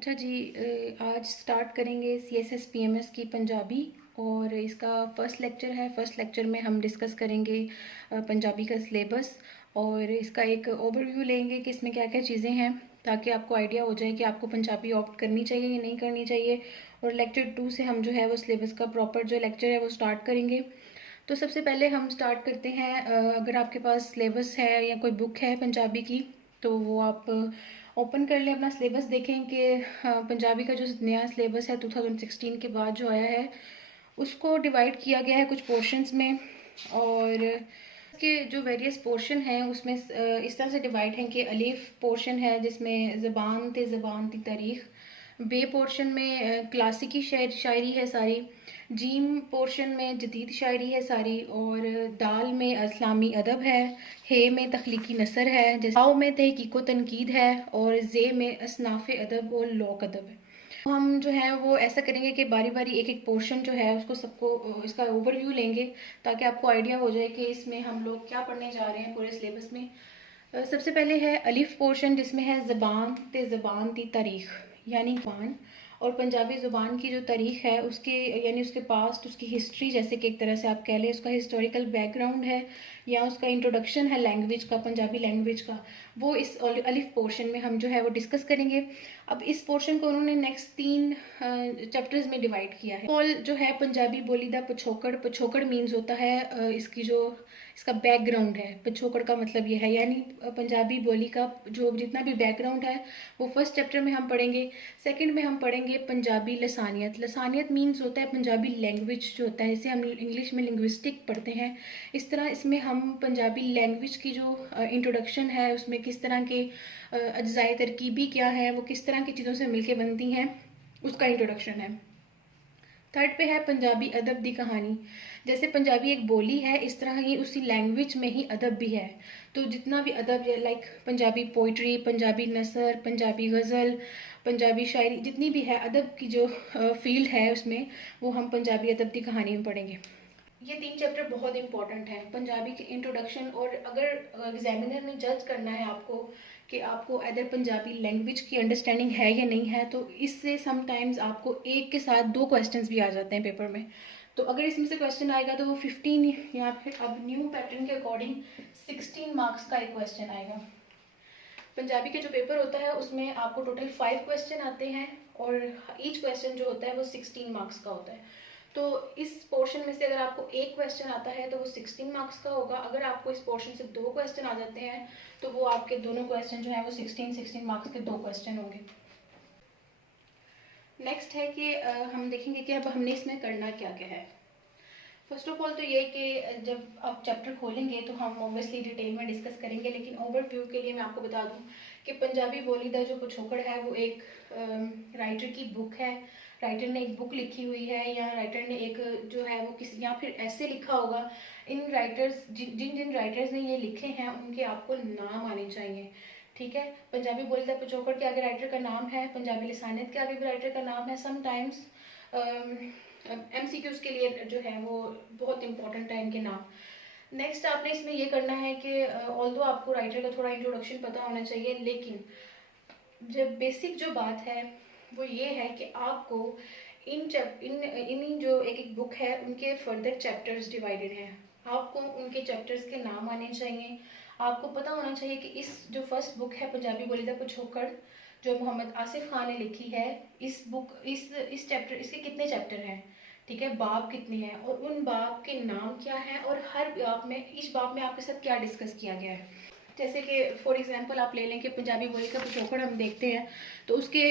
अच्छा जी, आज स्टार्ट करेंगे CSS PMS की पंजाबी। और इसका फर्स्ट लेक्चर है। फर्स्ट लेक्चर में हम डिस्कस करेंगे पंजाबी का सिलेबस, और इसका एक ओवरव्यू लेंगे कि इसमें क्या क्या चीज़ें हैं, ताकि आपको आइडिया हो जाए कि आपको पंजाबी ऑप्ट करनी चाहिए या नहीं करनी चाहिए। और लेक्चर 2 से हम जो है वो सिलेबस का प्रॉपर जो लेक्चर है वो स्टार्ट करेंगे। तो सबसे पहले हम स्टार्ट करते हैं। अगर आपके पास सिलेबस है या कोई बुक है पंजाबी की, तो वो आप ओपन कर लें, अपना सिलेबस देखें कि पंजाबी का जो नया सिलेबस है 2016 के बाद जो आया है उसको डिवाइड किया गया है कुछ पोर्शंस में। और इसके जो वेरियस पोर्शन हैं उसमें इस तरह से डिवाइड हैं कि अलीफ पोर्शन है जिसमें ज़बान ती तारीख़। बे पोर्शन में क्लासिकी शायरी है सारी। जीम पोर्शन में जदीद शायरी है सारी। और दाल में इस्लामी अदब है। हे में तख्लीकी नसर है। जैसे में तहकीको तनकीद है। और जे में असनाफ़ अदब और लोक अदब है। तो हम जो है वो ऐसा करेंगे कि बारी बारी एक एक पोर्शन जो है उसको सबको इसका ओवरव्यू लेंगे, ताकि आपको आइडिया हो जाए कि इसमें हम लोग क्या पढ़ने जा रहे हैं पूरे सिलेबस में। सबसे पहले है अलिफ पोर्शन, जिसमें है ज़बान ती तारीख़, यानी ज़बान और पंजाबी ज़ुबान की जो तारीख़ है उसके, यानी उसके पास्ट, उसकी हिस्ट्री, जैसे कि एक तरह से आप कह लें उसका हिस्टोरिकल बैकग्राउंड है, या उसका इंट्रोडक्शन है लैंग्वेज का, पंजाबी लैंग्वेज का, वो इस अलिफ पोर्शन में हम जो है वो डिस्कस करेंगे। अब इस पोर्शन को उन्होंने नेक्स्ट 3 चैप्टर्स में डिवाइड किया है। ऑल जो है पंजाबी बोली दा पछोकड़, पछोकड़ मीन्स होता है इसकी जो इसका बैकग्राउंड है। पछोकड़ का मतलब ये है, यानी पंजाबी बोली का जो जितना भी बैकग्राउंड है वो फर्स्ट चैप्टर में हम पढ़ेंगे। सेकंड में हम पढ़ेंगे पंजाबी लसानियत। लसानियत मीन्स होता है पंजाबी लैंग्वेज जो होता है, जैसे हम इंग्लिश में लिंग्विस्टिक पढ़ते हैं, इस तरह इसमें हम पंजाबी लैंग्वेज की जो इंट्रोडक्शन है, उसमें किस तरह के अज्जाए तरकीबी क्या है, वो किस तरह की चीज़ों से मिलके बनती हैं, उसका इंट्रोडक्शन है। थर्ड पे है पंजाबी अदब दी कहानी। जैसे पंजाबी एक बोली है, इस तरह ही उसी लैंग्वेज में ही अदब भी है। तो जितना भी अदब, लाइक पंजाबी पोइट्री, पंजाबी नसर, पंजाबी गज़ल, पंजाबी शायरी, जितनी भी है अदब की जो फील्ड है उसमें, वो हम पंजाबी अदब दी कहानी में पढ़ेंगे। ये 3 चैप्टर बहुत इंपॉर्टेंट हैं पंजाबी के इंट्रोडक्शन। और अगर एग्जामिनर ने जज करना है आपको कि आपको अदर पंजाबी लैंग्वेज की अंडरस्टैंडिंग है या नहीं है, तो इससे समटाइम्स आपको एक के साथ 2 क्वेश्चंस भी आ जाते हैं पेपर में। तो अगर इसमें से क्वेश्चन आएगा तो वो 15, या फिर अब न्यू पैटर्न के अकॉर्डिंग 16 मार्क्स का एक क्वेश्चन आएगा। पंजाबी के जो पेपर होता है उसमें आपको टोटल 5 क्वेश्चन आते हैं, और ईच क्वेश्चन जो होता है वो 16 मार्क्स का होता है। तो इस पोर्शन में से अगर आपको एक क्वेश्चन आता है तो वो 16 मार्क्स का होगा। अगर आपको इस पोर्शन से 2 क्वेश्चन आ जाते हैं तो वो आपके दोनों क्वेश्चन जो है वो 16 मार्क्स के 2 क्वेश्चन होंगे। नेक्स्ट है कि हम देखेंगे कि अब हमने इसमें करना क्या क्या है। फर्स्ट ऑफ ऑल तो ये कि जब आप चैप्टर खोलेंगे तो हम ऑब्वियसली डिटेल में डिस्कस करेंगे, लेकिन ओवरव्यू के लिए मैं आपको बता दूं कि पंजाबी बोलीदा जो पिछोकड़ है वो एक राइटर की बुक है। राइटर ने एक बुक लिखी हुई है, या राइटर ने एक जो है वो किसी, या फिर ऐसे लिखा होगा। इन राइटर्स जिन जिन राइटर्स ने ये लिखे हैं उनके आपको नाम आने चाहिए, ठीक है। पंजाबी बोलीदा पिछोकड़ के आगे राइटर का नाम है, पंजाबी लिसानियत के आगे भी राइटर का नाम है। समटाइम्स MCQs के लिए जो है वो बहुत इंपॉर्टेंट है इनके नाम। नेक्स्ट आपने इसमें ये करना है कि ऑल्दो आपको राइटर का थोड़ा इंट्रोडक्शन पता होना चाहिए, लेकिन जब बेसिक जो बात है वो ये है कि आपको इन जो एक एक बुक है उनके फर्दर चैप्टर्स डिवाइडेड हैं। आपको उनके चैप्टर्स के नाम आने चाहिए। आपको पता होना चाहिए कि इस जो फर्स्ट बुक है पंजाबी बोलीदा पिछोकड़, जो मोहम्मद आसिफ खान ने लिखी है, इस बुक इस चैप्टर, इसके कितने चैप्टर हैं, ठीक है, बाब कितने हैं, और उन बाब के नाम क्या हैं, और हर बाब में, इस बाब में आपके साथ क्या डिस्कस किया गया है। जैसे कि फॉर एग्जांपल आप ले लें कि पंजाबी बोली का पिछोकड़ हम देखते हैं तो उसके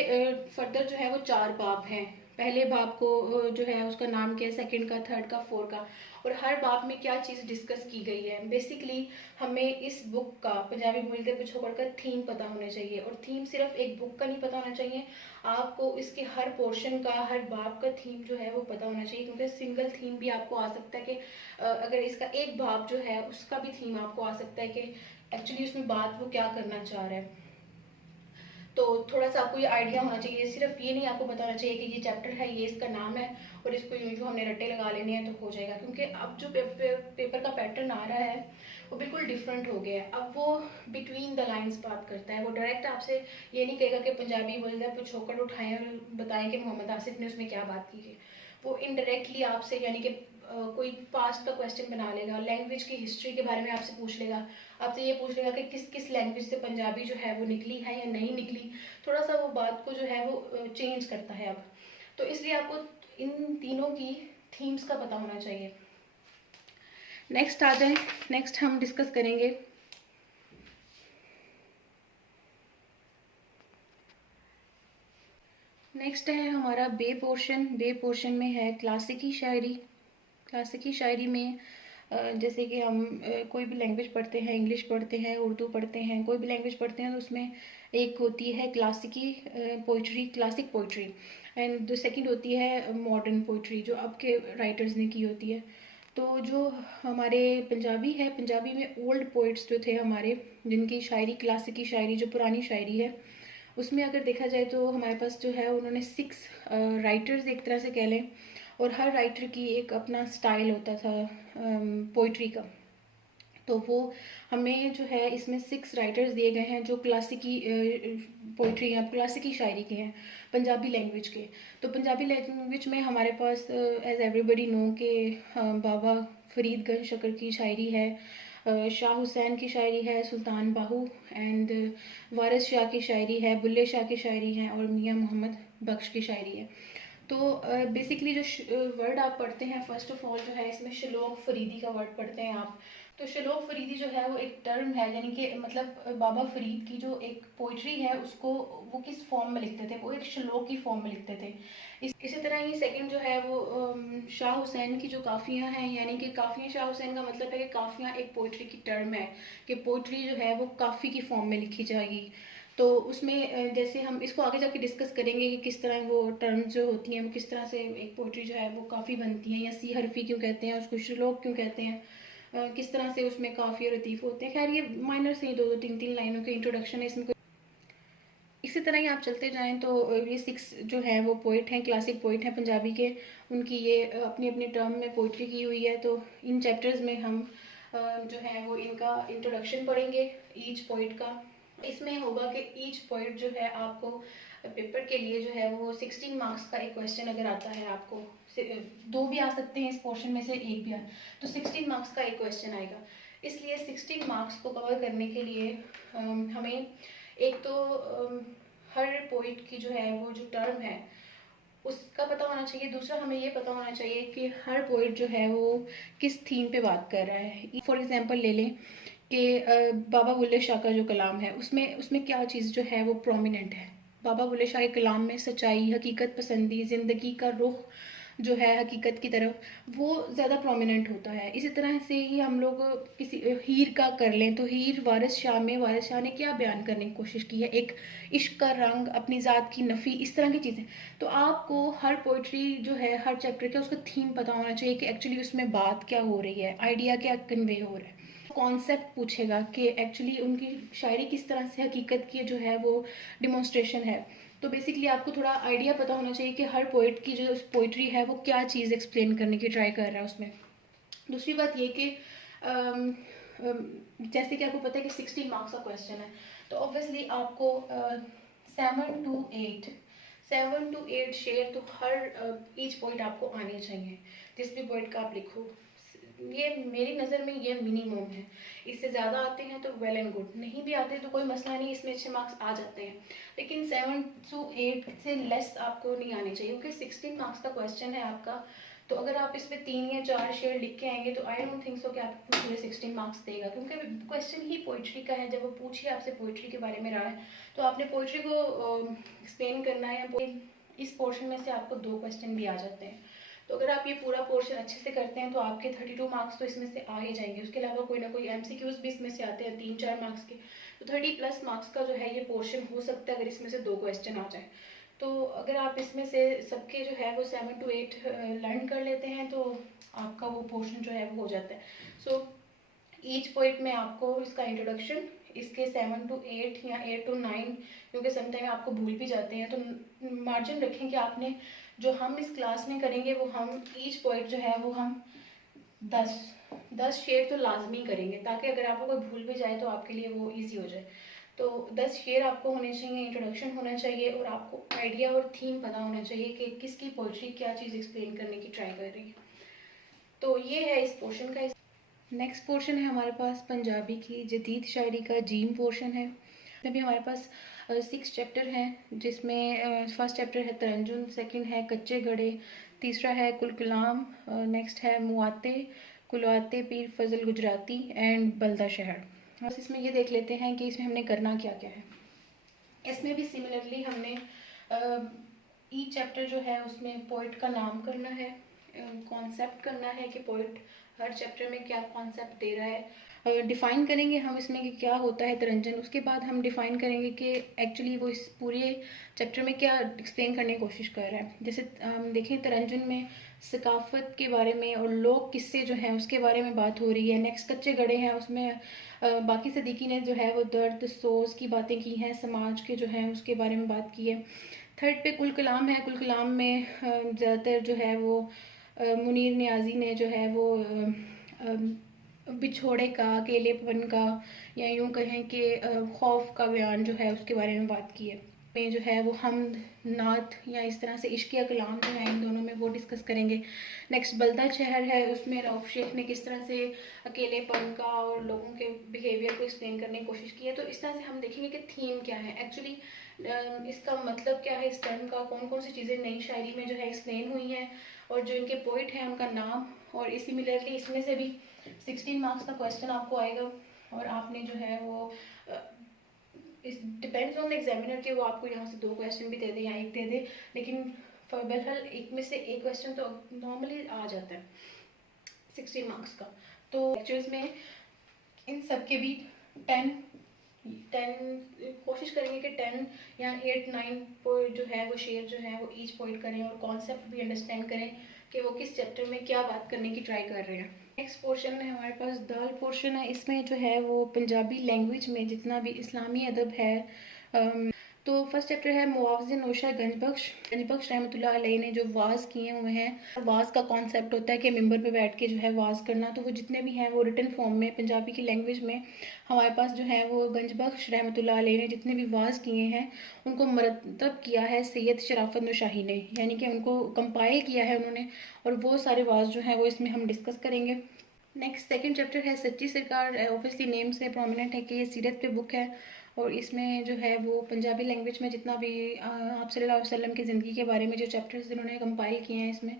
फर्दर जो है वो 4 बाब हैं। पहले बाब को जो है उसका नाम क्या है, सेकंड का, थर्ड का, फोर्थ का, और हर बाब में क्या चीज़ डिस्कस की गई है। बेसिकली हमें इस बुक का, पंजाबी बोली के पिछोकड़ का थीम पता होना चाहिए। और थीम सिर्फ एक बुक का नहीं पता होना चाहिए, आपको इसके हर पोर्शन का, हर बाब का थीम जो है वो पता होना चाहिए, क्योंकि सिंगल थीम भी आपको आ सकता है कि अगर इसका एक बाब जो है उसका भी थीम आपको आ सकता है कि एक्चुअली उसमें बात वो क्या करना चाह रहा है। तो थोड़ा सा आपको ये आइडिया होना चाहिए, सिर्फ ये नहीं आपको बताना चाहिए कि ये चैप्टर है, ये इसका नाम है और इसको यूँ हमने रट्टे लगा लेने हैं तो हो जाएगा, क्योंकि अब जो पेपर का पैटर्न आ रहा है वो बिल्कुल डिफरेंट हो गया है। अब वो बिटवीन द लाइंस बात करता है, वो डायरेक्ट आपसे ये नहीं कहेगा कि पंजाबी बोल रहा है कुछ होकर उठाएं और बताएं कि मोहम्मद आसिफ ने उसमें क्या बात की है। वो इनडायरेक्टली आपसे यानी कि कोई पास्ट का क्वेश्चन बना लेगा, लैंग्वेज की हिस्ट्री के बारे में आपसे पूछ लेगा, आपसे ये पूछ लेगा कि किस किस लैंग्वेज से पंजाबी जो है वो निकली है या नहीं निकली। थोड़ा सा वो बात को जो है वो चेंज करता है अब। तो इसलिए आपको इन तीनों की थीम्स का पता होना चाहिए। नेक्स्ट आ जाए, नेक्स्ट हम डिस्कस करेंगे नेक्स्ट है हमारा बे पोर्शन। बे पोर्शन में है क्लासिकी शायरी। क्लासिकी शायरी में जैसे कि हम कोई भी लैंग्वेज पढ़ते हैं, इंग्लिश पढ़ते हैं, उर्दू पढ़ते हैं, कोई भी लैंग्वेज पढ़ते हैं तो उसमें एक होती है क्लासिकी पोइट्री, क्लासिक पोइट्री, एंड जो सेकंड होती है मॉडर्न पोइट्री जो अब के राइटर्स ने की होती है। तो जो हमारे पंजाबी है, पंजाबी में ओल्ड पोइट्स जो थे हमारे, जिनकी शायरी क्लासिकी शायरी जो पुरानी शायरी है, उसमें अगर देखा जाए तो हमारे पास जो है उन्होंने 6 राइटर्स एक तरह से कह लें, और हर राइटर की एक अपना स्टाइल होता था पोइट्री का। तो वो हमें जो है इसमें 6 राइटर्स दिए गए हैं जो क्लासिकी पोइट्री या क्लासिकी शायरी के हैं पंजाबी लैंग्वेज के। तो पंजाबी लैंग्वेज में हमारे पास एज एवरीबडी नो के बाबा फरीद गंज शकर की शायरी है, शाह हुसैन की शायरी है, सुल्तान बाहू एंड वारिस शाह की शायरी है, बुल्ले शाह की शायरी है और मियाँ मोहम्मद बख्श की शायरी है। तो बेसिकली जो वर्ड आप पढ़ते हैं फर्स्ट ऑफ ऑल जो है इसमें शलोक फरीदी का वर्ड पढ़ते हैं आप। तो शलोक फरीदी जो है वो एक टर्म है, यानी कि मतलब बाबा फरीद की जो एक पोइट्री है उसको वो किस फॉर्म में लिखते थे, वो एक शलोक की फॉर्म में लिखते थे। इसी तरह ही सेकंड जो है वो शाह हुसैन की जो काफ़ियाँ हैं, यानी कि काफ़ियाँ शाह हुसैन का मतलब है कि काफ़ियाँ एक पोइट्री की टर्म है कि पोइट्री जो है वो काफ़ी की फॉर्म में लिखी जाएगी। तो उसमें जैसे हम इसको आगे जाके डिस्कस करेंगे कि किस तरह वो टर्म्स जो होती हैं वो किस तरह से एक पोइट्री जो है वो काफ़ी बनती है, या सी हरफी क्यों कहते हैं उसको, श्लोक क्यों कहते हैं, किस तरह से उसमें काफ़ी और लतीफ़ होते हैं। खैर ये माइनर से ही 2-2 3-3 लाइनों के इंट्रोडक्शन है इसमें। इसी तरह ही आप चलते जाएं तो ये 6 जो हैं वो पोइट हैं, क्लासिक पोइट हैं पंजाबी के, उनकी ये अपनी अपनी टर्म में पोइट्री की हुई है। तो इन चैप्टर्स में हम जो है वो इनका इंट्रोडक्शन पढ़ेंगे ईच पोइट का। इसमें होगा कि ईच पोइट जो है आपको पेपर के लिए जो है वो 16 मार्क्स का एक क्वेश्चन अगर आता है, आपको 2 भी आ सकते हैं इस पोर्शन में से, एक भी आ, तो 16 मार्क्स का एक क्वेश्चन आएगा। इसलिए 16 मार्क्स को कवर करने के लिए हमें एक तो हर पोइट की जो है वो जो टर्म है उसका पता होना चाहिए। दूसरा हमें ये पता होना चाहिए कि हर पोइट जो है वो किस थीम पे बात कर रहा है। फॉर एग्जांपल ले लें कि बाबा बुल्ले शाह का जो कलाम है उसमें उसमें क्या चीज़ जो है वो प्रोमिनेंट है। बाबा बुल्ले शाह के कलाम में सच्चाई, हकीकत पसंदी, ज़िंदगी का रुख जो है हकीकत की तरफ, वो ज़्यादा प्रोमिनेंट होता है। इसी तरह से ही हम लोग किसी हीर का कर लें तो हीर वारिस शाह में वारिस शाह ने क्या बयान करने की कोशिश की है, एक इश्क का रंग, अपनी ज़ात की नफ़ी, इस तरह की चीज़ें। तो आपको हर पोइट्री जो है हर चैप्टर का उसका थीम पता होना चाहिए कि एक्चुअली उसमें बात क्या हो रही है, आइडिया क्या कन्वे हो रहा है। कॉन्सेप्ट पूछेगा कि एक्चुअली उनकी शायरी किस तरह से हकीकत की जो है वो डिमॉन्स्ट्रेशन है। तो बेसिकली आपको थोड़ा आइडिया पता होना चाहिए कि हर पोइट की जो पोइट्री है वो क्या चीज़ एक्सप्लेन करने की ट्राई कर रहा है उसमें। दूसरी बात ये कि जैसे कि आपको पता है कि 16 मार्क्स का क्वेश्चन है, तो ऑब्वियसली आपको 7 to 8 शेयर तो हर ईच पॉइंट आपको आने चाहिए, जिस भी पॉइंट का आप लिखो। ये मेरी नज़र में ये मिनिमम है। इससे ज़्यादा आते हैं तो वेल एंड गुड, नहीं भी आते तो कोई मसला नहीं, इसमें अच्छे मार्क्स आ जाते हैं। लेकिन 7 to 8 से लेस आपको नहीं आने चाहिए, क्योंकि 16 मार्क्स का क्वेश्चन है आपका। तो अगर आप इसमें 3 या 4 शेयर लिख के आएंगे तो आई डोंट थिंक सो कि आपको पूरे 16 मार्क्स देगा, क्योंकि क्वेश्चन ही पोइट्री का है। जब वो पूछिए आपसे पोइट्री के बारे में राय, तो आपने पोइट्री को एक्सप्लेन करना है, या इस पोर्शन में से आपको 2 क्वेश्चन भी आ जाते हैं। तो अगर आप ये पूरा पोर्शन अच्छे से करते हैं तो आपके 32 मार्क्स तो इसमें से आ ही जाएंगे। उसके अलावा कोई ना कोई MCQs भी इसमें से आते हैं 3-4 मार्क्स के, तो 30+ मार्क्स का जो है ये पोर्शन हो सकता है अगर इसमें से 2 क्वेश्चन आ जाए। तो अगर आप इसमें से सबके जो है वो 7 to 8 लर्न कर लेते हैं तो आपका वो पोर्शन जो है वो हो जाता है। सो ईच पोइट में आपको इसका इंट्रोडक्शन, इसके 7 to 8 या 8 to 9, क्योंकि समटाइम आपको भूल भी जाते हैं, तो मार्जिन रखें कि आपने जो हम इस क्लास में करेंगे वो हम ईच पोइट जो है वो हम 10 शेयर तो लाजमी करेंगे, ताकि अगर आपको कोई भूल भी जाए तो आपके लिए वो ईजी हो जाए। तो 10 शेयर आपको होने चाहिए, इंट्रोडक्शन होना चाहिए, और आपको आइडिया और थीम पता होना चाहिए कि किसकी पोइट्री क्या चीज़ एक्सप्लेन करने की ट्राई कर रही है। तो ये है इस पोर्शन का। नेक्स्ट पोर्शन है हमारे पास पंजाबी की जदीद शायरी का जीम पोर्शन है। इसमें भी हमारे पास 6 चैप्टर हैं, जिसमें फर्स्ट चैप्टर है तरंजुम, सेकंड है कच्चे घड़े, तीसरा है कुल कलाम, नेक्स्ट है मुआते कुलआते पीर फजल गुजराती एंड बल्दा शहर। बस इसमें ये देख लेते हैं कि इसमें हमने करना क्या क्या है। इसमें भी सिमिलरली हमने ईच चैप्टर जो है उसमें पोइट का नाम करना है, कॉन्सेप्ट करना है कि पोइट हर चैप्टर में क्या कॉन्सेप्ट दे रहा है, डिफ़ाइन करेंगे हम इसमें कि क्या होता है तरंजन। उसके बाद हम डिफ़ाइन करेंगे कि एक्चुअली वो इस पूरे चैप्टर में क्या एक्सप्लेन करने की कोशिश कर रहा है। जैसे हम देखें तरंजन में सकाफ़त के बारे में और लोक किस्से जो हैं उसके बारे में बात हो रही है। नेक्स्ट कच्चे गड़े हैं, उसमें बाकी सदीकी ने जो है वो दर्द सोज की बातें की हैं, समाज के जो हैं उसके बारे में बात की है। थर्ड पे कुल कलाम है। कुल कलाम में ज़्यादातर जो है वो मुनीर नियाज़ी ने जो है वो बिछोड़े का, अकेलेपन का, या यूँ कहें कि खौफ का बयान जो है उसके बारे में बात की है। में जो है वो हमद, नात या इस तरह से इश्किया कलाम जो है इन दोनों में वो डिस्कस करेंगे। नेक्स्ट बल्दा शहर है, उसमें रऊफ शेख ने किस तरह से अकेलेपन का और लोगों के बिहेवियर को एक्सप्लेन करने की कोशिश की है। तो इस तरह से हम देखेंगे कि थीम क्या है एक्चुअली, इसका मतलब क्या है, इस टर्म का कौन कौन सी चीज़ें नई शायरी में जो है एक्सप्लेन हुई हैं, और जो इनके पोइट हैं उनका नाम। और सिमिलरली इसमें से भी 16 मार्क्स का क्वेश्चन आपको आएगा, और आपने जो है वो इस डिपेंड्स ऑन द एग्जामिनर के वो आपको यहाँ से 2 क्वेश्चन भी दे दे या 1 दे दे, लेकिन बहरहाल एक में से एक क्वेश्चन तो नॉर्मली आ जाता है 16 मार्क्स का। तो लेक्चर्स में इन सब के भी 10 कोशिश करेंगे कि 10 या 8-9 पॉइंट जो है वो शेयर जो है वो ईच पॉइंट करें, और कॉन्सेप्ट भी अंडरस्टैंड करें कि वो किस चैप्टर में क्या बात करने की ट्राई कर रहे हैं। नेक्स्ट पोर्शन में हमारे पास दाल पोर्शन है। इसमें जो है वो पंजाबी लैंग्वेज में जितना भी इस्लामी अदब है, तो फर्स्ट चैप्टर है मुआवज़े नौशा गंजबख्श रहमतुल्लाह अलैह ने जो वाज किए हुए हैं। वाज का कॉन्सेप्ट होता है कि मिंबर पे बैठ के जो है वाज करना, तो वो जितने भी हैं वो रिटन फॉर्म में पंजाबी की लैंग्वेज में हमारे पास जो है वो गंजबख्श रहमतुल्लाह अलैह ने जितने भी वाज किए हैं उनको मरतब किया है सैयद शराफत नौशाही ने, यानी कि उनको कंपाइल किया है उन्होंने, और वो सारे वाज जो हैं वो इसमें हम डिस्कस करेंगे। नेक्स्ट सेकंड चैप्टर है सच्ची सरकार। ऑब्वियसली नेम से प्रोमिनेंट है कि ये सीरत पे बुक है, और इसमें जो है वो पंजाबी लैंग्वेज में जितना भी आप सल्लल्लाहु अलैहि वसल्लम की ज़िंदगी के बारे में जो चैप्टर्स इन्होंने कंपाइल किए हैं इसमें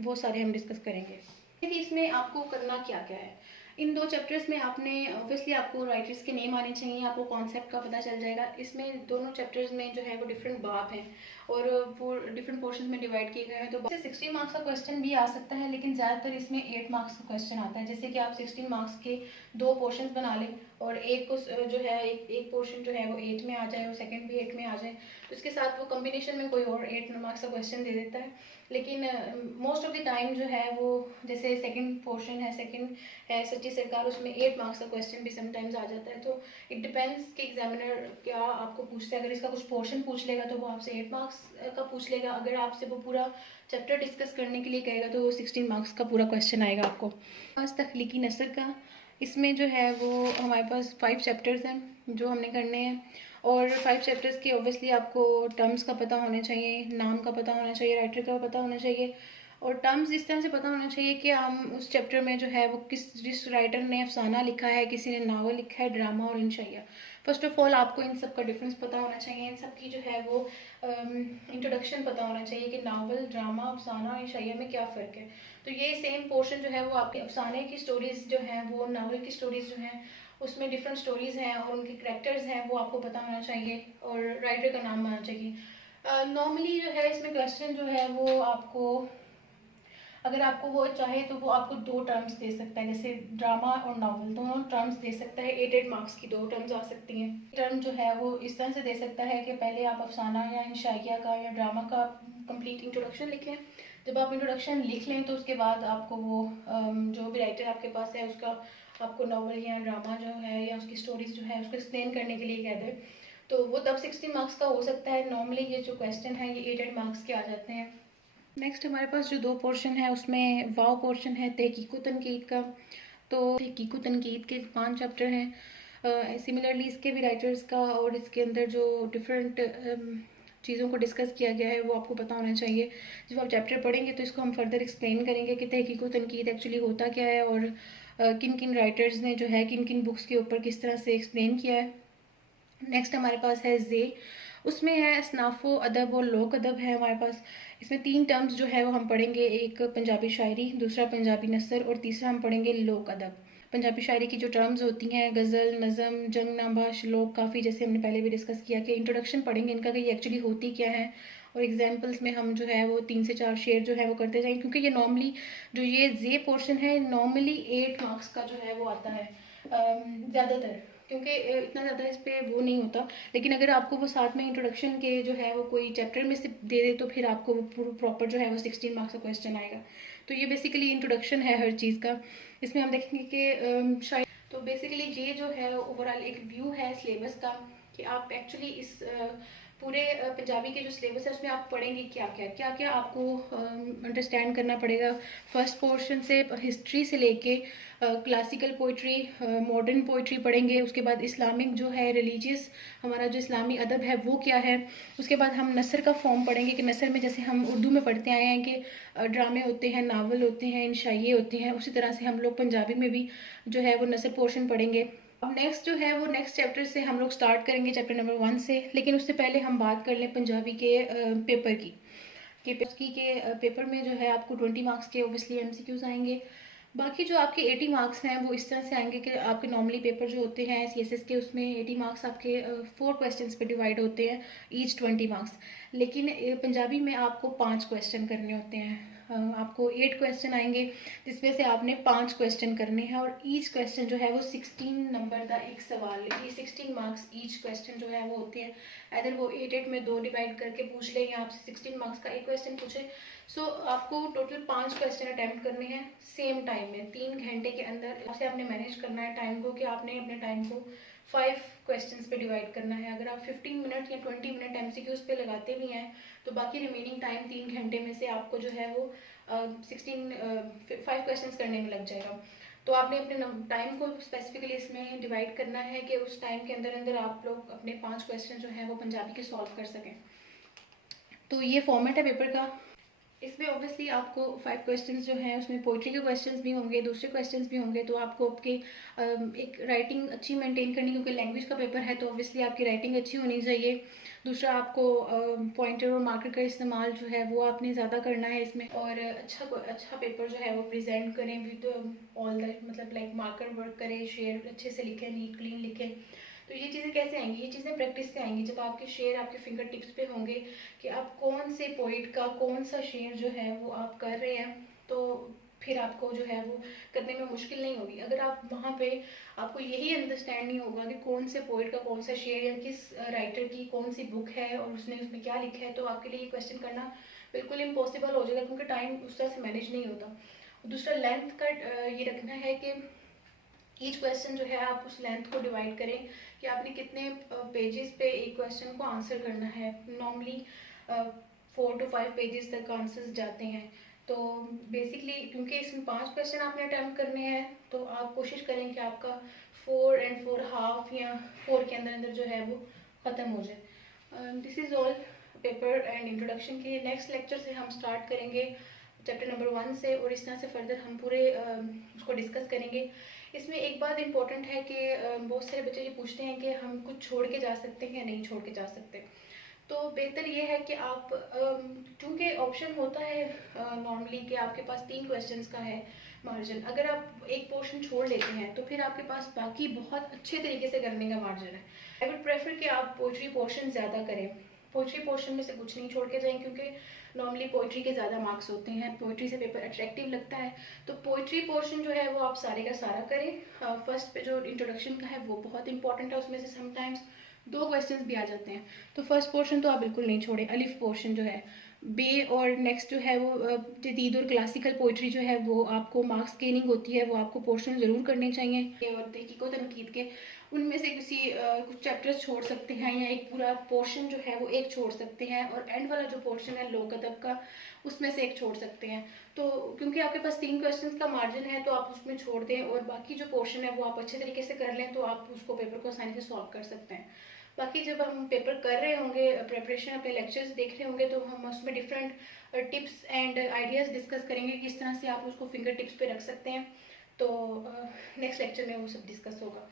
वो सारे हम डिस्कस करेंगे। कि इसमें आपको करना क्या क्या है। इन 2 चैप्टर्स में आपने ऑब्वियसली आपको राइटर्स के नेम आने चाहिए, आपको कॉन्सेप्ट का पता चल जाएगा। इसमें दोनों चैप्टर्स में जो है वो डिफरेंट बाब हैं और वो डिफरेंट पोर्शन में डिवाइड किए गए हैं। तो 16 मार्क्स का क्वेश्चन भी आ सकता है, लेकिन ज़्यादातर इसमें 8 मार्क्स का क्वेश्चन आता है। जैसे कि आप 16 मार्क्स के 2 पोर्शन बना लें, और एक को जो है एक पोर्शन जो है वो 8 में आ जाए और सेकंड भी 8 में आ जाए, तो इसके साथ वो कॉम्बिनेशन में कोई और 8 मार्क्स का क्वेश्चन दे देता है। लेकिन मोस्ट ऑफ द टाइम जो है वो जैसे सेकंड पोर्शन है, सेकंड है सच्ची सरकार, उसमें 8 मार्क्स का क्वेश्चन भी समटाइम्स आ जाता है। तो इट डिपेंड्स कि एग्जामिनर क्या आपको पूछता है। अगर इसका कुछ पोर्शन पूछ लेगा तो वो आपसे 8 मार्क्स का पूछ लेगा, अगर आपसे वो पूरा चैप्टर डिस्कस करने के लिए कहेगा तो वो 16 मार्क्स का पूरा क्वेश्चन आएगा आपको। आज तख्लीकी नसर का, इसमें जो है वो हमारे पास 5 चैप्टर्स हैं जो हमने करने हैं, और 5 चैप्टर्स के ऑब्वियसली आपको टर्म्स का पता होना चाहिए, नाम का पता होना चाहिए, राइटर का पता होना चाहिए, और टर्म्स इस तरह से पता होना चाहिए कि हम उस चैप्टर में जो है वो जिस राइटर ने अफसाना लिखा है, किसी ने नावल लिखा है, ड्रामा और इंशाइया। फर्स्ट ऑफ ऑल आपको इन सब का डिफरेंस पता होना चाहिए, इन सब की जो है वो इंट्रोडक्शन पता होना चाहिए कि नावल, ड्रामा, अफसाना और इंशाइया में क्या फ़र्क है। तो ये सेम पोर्शन जो है वो आपके अफसाने की स्टोरीज़ जो हैं, वो नावल की स्टोरीज़ जो हैं उसमें डिफरेंट स्टोरीज़ हैं और उनके करैक्टर्स हैं वो आपको पता होना चाहिए, और राइटर का नाम आना चाहिए। नॉर्मली जो है इसमें क्वेश्चन जो है वो आपको, अगर आपको वो चाहे तो वो आपको 2 टर्म्स दे सकता है, जैसे ड्रामा और नावल दोनों टर्म्स दे सकता है। 8 मार्क्स की 2 टर्म्स आ सकती हैं। टर्म जो है वो इस तरह से दे सकता है कि पहले आप अफसाना या इंशाइया का या ड्रामा का कंप्लीट इंट्रोडक्शन लिखें। जब आप इंट्रोडक्शन लिख लें तो उसके बाद आपको वो जो भी राइटर आपके पास है उसका आपको नावल या ड्रामा जो है या उसकी स्टोरीज जो है उसको एक्सप्लेन करने के लिए कह दे, तो वो तब 16 मार्क्स का हो सकता है। नॉर्मली ये जो क्वेश्चन है ये 8 मार्क्स के आ जाते हैं। नेक्स्ट हमारे पास जो 2 पोर्शन है उसमें वाव पोर्शन है तहकीको तनकीद का। तो तहकीको तनकीद के 5 चैप्टर हैं। सिमिलरली इसके भी राइटर्स का और इसके अंदर जो डिफरेंट चीज़ों को डिस्कस किया गया है वो आपको पता होना चाहिए। जब आप चैप्टर पढ़ेंगे तो इसको हम फर्दर एक्सप्लेन करेंगे कि तहकीको तनकीद एक्चुअली होता क्या है और किन किन राइटर्स ने जो है किन किन बुक्स के ऊपर किस तरह से एक्सप्लेन किया है। नेक्स्ट हमारे पास है जे, उसमें है असनाफ़ो अदब और लोक अदब है हमारे पास। इसमें 3 टर्म्स जो है वो हम पढ़ेंगे, एक पंजाबी शायरी, दूसरा पंजाबी नसर और तीसरा हम पढ़ेंगे लोक अदब। पंजाबी शायरी की जो टर्म्स होती हैं गज़ल, नज़म, जंग नाबाश, लोक काफ़ी, जैसे हमने पहले भी डिस्कस किया कि इंट्रोडक्शन पढ़ेंगे इनका कि ये एक्चुअली होती क्या है, और एग्जाम्पल्स में हम जो है वो 3 से 4 शेर जो है वो करते जाएंगे, क्योंकि ये नॉर्मली जो ये जे पोर्शन है नॉर्मली 8 मार्क्स का जो है वो आता है ज़्यादातर, क्योंकि इतना ज़्यादा इस पर वो नहीं होता। लेकिन अगर आपको वो साथ में इंट्रोडक्शन के जो है वो कोई चैप्टर में से दे दे तो फिर आपको वो प्रॉपर जो है वो 16 मार्क्स का क्वेश्चन आएगा। तो ये बेसिकली इंट्रोडक्शन है हर चीज़ का। इसमें हम देखेंगे कि शायद तो बेसिकली ये जो है ओवरऑल एक व्यू है सिलेबस का कि आप एक्चुअली इस पूरे पंजाबी के जो सिलेबस है उसमें आप पढ़ेंगे क्या क्या आपको अंडरस्टैंड करना पड़ेगा। फर्स्ट पोर्शन से हिस्ट्री से लेके क्लासिकल पोइट्री, मॉडर्न पोइट्री पढ़ेंगे, उसके बाद इस्लामिक जो है रिलीजियस हमारा जो इस्लामी अदब है वो क्या है, उसके बाद हम नसर का फॉर्म पढ़ेंगे कि नसर में जैसे हम उर्दू में पढ़ते आए हैं कि ड्रामे होते हैं, नावल होते हैं, इंशाइये होते हैं, उसी तरह से हम लोग पंजाबी में भी जो है वो नसर पोर्शन पढ़ेंगे। अब नेक्स्ट जो है वो नेक्स्ट चैप्टर से हम लोग स्टार्ट करेंगे, चैप्टर नंबर 1 से। लेकिन उससे पहले हम बात कर लें पंजाबी के पेपर की के पेपर में जो है आपको 20 मार्क्स के ओबियसली एमसीक्यूज आएंगे। बाकी जो आपके 80 मार्क्स हैं वो इस तरह से आएंगे कि आपके नॉर्मली पेपर जो होते हैं सीएसएस के उसमें 80 मार्क्स आपके 4 क्वेश्चंस पे डिवाइड होते हैं, ईच 20 मार्क्स। लेकिन पंजाबी में आपको 5 क्वेश्चन करने होते हैं। आपको 8 क्वेश्चन आएंगे जिसमें से आपने 5 क्वेश्चन करने हैं और ईच क्वेश्चन जो है वो 16 नंबर का एक सवाल, ये 16 मार्क्स ईच क्वेश्चन जो है वो होते हैं। अगर वो 8 में 2 डिवाइड करके पूछ ले या आपसे 16 मार्क्स का एक क्वेश्चन पूछे, सो आपको टोटल 5 क्वेश्चन अटैम्प्ट करने हैं सेम टाइम में, 3 घंटे के अंदर। आपसे आपने मैनेज करना है टाइम को कि आपने अपने टाइम को 5 क्वेश्चंस पे डिवाइड करना है। अगर आप 15 मिनट या 20 मिनट एमसीक्यूज पे लगाते भी हैं तो बाकी रिमेनिंग टाइम 3 घंटे में से आपको जो है वो 5 क्वेश्चंस करने में लग जाएगा। तो आपने अपने टाइम को स्पेसिफिकली इसमें डिवाइड करना है कि उस टाइम के अंदर अंदर आप लोग अपने 5 क्वेश्चन जो है वो पंजाबी के सॉल्व कर सकें। तो ये फॉर्मेट है पेपर का। इसमें ऑब्वियसली आपको 5 क्वेश्चंस जो हैं उसमें पोइट्री के क्वेश्चंस भी होंगे, दूसरे क्वेश्चंस भी होंगे, तो आपको आपके एक राइटिंग अच्छी मेंटेन करनी, क्योंकि लैंग्वेज का पेपर है तो ऑब्वियसली आपकी राइटिंग अच्छी होनी चाहिए। दूसरा आपको पॉइंटर और मार्कर का इस्तेमाल जो है वो आपने ज़्यादा करना है इसमें, और अच्छा पेपर जो है वो प्रेजेंट करें विद ऑल द मतलब लाइक मार्कर वर्क करें, शेयर अच्छे से लिखें, नीट क्लीन लिखें। तो ये चीज़ें कैसे आएंगी, ये चीज़ें प्रैक्टिस से आएंगी जब आपके शेर आपके फिंगर टिप्स पे होंगे कि आप कौन से पोइट का कौन सा शेर जो है वो आप कर रहे हैं, तो फिर आपको जो है वो करने में मुश्किल नहीं होगी। अगर आप वहाँ पे आपको यही अंडरस्टैंड नहीं होगा कि कौन से पोइट का कौन सा शेर या किस राइटर की कौन सी बुक है और उसने उसमें क्या लिखा है, तो आपके लिए ये क्वेश्चन करना बिल्कुल इम्पॉसिबल हो जाएगा, क्योंकि टाइम उस तरह से मैनेज नहीं होता। दूसरा लेंथ का ये रखना है कि ईच क्वेश्चन जो है आप उस लेंथ को डिवाइड करें कि आपने कितने पेजेस पे एक क्वेश्चन को आंसर करना है। नॉर्मली 4 to 5 पेजेस तक आंसर्स जाते हैं। तो बेसिकली क्योंकि इसमें 5 क्वेश्चन आपने अटैम्प्ट करने हैं तो आप कोशिश करें कि आपका 4 and 4 हाफ या 4 के अंदर अंदर जो है वो ख़त्म हो जाए। This is all paper and introduction के। नेक्स्ट लेक्चर से हम स्टार्ट करेंगे चैप्टर नंबर 1 से, और इस तरह से फर्दर हम पूरे उसको डिस्कस करेंगे। इसमें एक बात इम्पोर्टेंट है कि बहुत सारे बच्चे ये पूछते हैं कि हम कुछ छोड़ के जा सकते हैं या नहीं छोड़ के जा सकते। तो बेहतर ये है कि आप क्योंकि ऑप्शन होता है नॉर्मली कि आपके पास 3 क्वेश्चंस का है मार्जिन, अगर आप एक पोर्शन छोड़ लेते हैं तो फिर आपके पास बाकी बहुत अच्छे तरीके से करने का मार्जिन है। आई वुड प्रेफर कि आप पोइट्री पोर्शन ज़्यादा करें, पोइट्री पोर्शन में से कुछ नहीं छोड़ के जाएं, क्योंकि नॉर्मली पोइट्री के ज़्यादा मार्क्स होते हैं, पोइट्री से पेपर अट्रैक्टिव लगता है। तो पोइट्री पोर्शन जो है वो आप सारे का सारा करें। फर्स्ट पे जो इंट्रोडक्शन का है वो बहुत इंपॉर्टेंट है, उसमें से समटाइम्स 2 क्वेश्चंस भी आ जाते हैं, तो फर्स्ट पोर्शन तो आप बिल्कुल नहीं छोड़ें। अलिफ पोर्शन जो है बे और नेक्स्ट जो है वो जदीद और क्लासिकल पोइट्री जो है वो आपको मार्क्स गेनिंग होती है, वो आपको पोर्शन ज़रूर करने चाहिए। और तहकीक व तनकीद के उनमें से किसी कुछ चैप्टर्स छोड़ सकते हैं, या एक पूरा पोर्शन जो है वो एक छोड़ सकते हैं, और एंड वाला जो पोर्शन है लोक अदब का उसमें से एक छोड़ सकते हैं। तो क्योंकि आपके पास 3 क्वेश्चंस का मार्जिन है तो आप उसमें छोड़ दें, और बाकी जो पोर्शन है वो आप अच्छे तरीके से कर लें तो आप उसको पेपर को आसानी से सॉल्व कर सकते हैं। बाकी जब हम पेपर कर रहे होंगे, प्रेपरेशन अपने लेक्चर्स देख रहे होंगे, तो हम उसमें different tips and ideas discuss करेंगे किस तरह से आप उसको फिंगर टिप्स पे रख सकते हैं। तो नेक्स्ट लेक्चर में वो सब डिस्कस होगा।